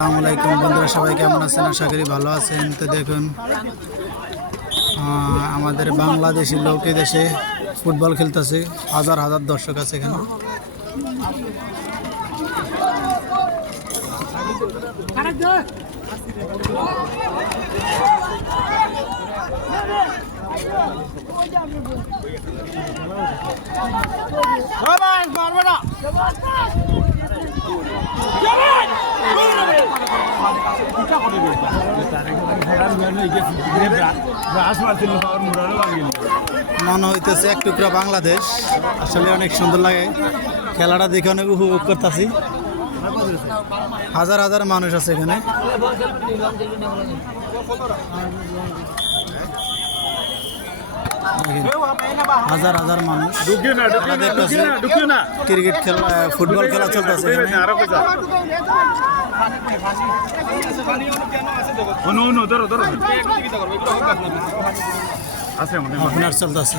আসসালামু আলাইকুম বন্ধুরা, সবাই কেমন আছেন? আশা করি ভালো আছেন। তো দেখুন, আমাদের বাংলাদেশি লোক দেশে ফুটবল খেলতেছে। হাজার হাজার দর্শক আছে এখানে। মনে হইতেছে এক টুকরা বাংলাদেশ। আসলে অনেক সুন্দর লাগে, খেলাটা দেখে অনেক উপভোগ করতেছি। হাজার হাজার মানুষ আছে এখানে। হাজার হাজার মানুষ ক্রিকেট খেলা, ফুটবল খেলা চলতেছে আপনার চলতেছে।